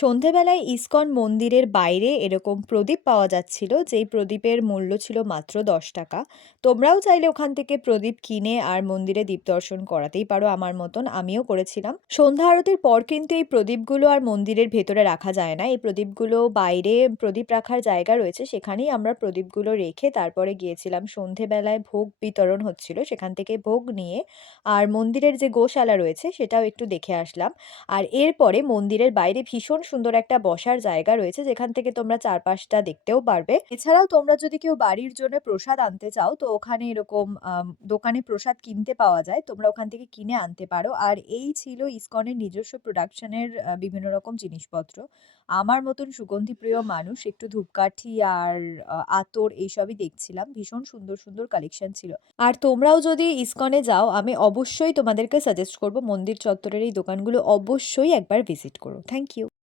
সন্ধেবেলায় ইসকন মন্দিরের বাইরে এরকম প্রদীপ পাওয়া যাচ্ছিল, যেই প্রদীপের মূল্য ছিল মাত্র 10 টাকা। তোমরাও চাইলে ওখান থেকে প্রদীপ কিনে আর মন্দিরে দীপ দর্শন করাতেই পারো আমার মতন, আমিও করেছিলাম। সন্ধ্যা আরতির পর কিন্তু এই প্রদীপগুলো আর মন্দিরের ভেতরে রাখা যায় না, এই প্রদীপগুলো বাইরে প্রদীপ রাখার জায়গা রয়েছে, সেখানেই আমরা প্রদীপগুলো রেখে তারপরে গিয়েছিলাম। সন্ধেবেলায় ভোগ বিতরণ হচ্ছিল, সেখান থেকে ভোগ নিয়ে আর মন্দিরের যে গোশালা রয়েছে সেটাও একটু দেখে আসলাম। আর এরপরে মন্দিরের বাইরে ভীষণ সুন্দর একটা বসার জায়গা রয়েছে, যেখান থেকে তোমরা চারপাশটা দেখতেও পারবে। এছাড়াও তোমরা যদি কেউ বাড়ির জন্য প্রসাদ আনতে চাও, তো ওখানে এরকম দোকানে প্রসাদ কিনতে পাওয়া যায়, তোমরা ওখান থেকে কিনে আনতে পারো। আর এই ছিল ইসকনের নিজস্ব প্রোডাকশনের বিভিন্ন রকম জিনিসপত্র। আমার মতন সুগন্ধি প্রিয় মানুষ একটু ধূপকাঠি আর আতর এইসবই দেখছিলাম। ভীষণ সুন্দর সুন্দর কালেকশন ছিল। আর তোমরাও যদি ইসকনে যাও, আমি অবশ্যই তোমাদেরকে সাজেস্ট করব মন্দির চত্বরের এই দোকানগুলো অবশ্যই একবার ভিজিট করো। Thank you.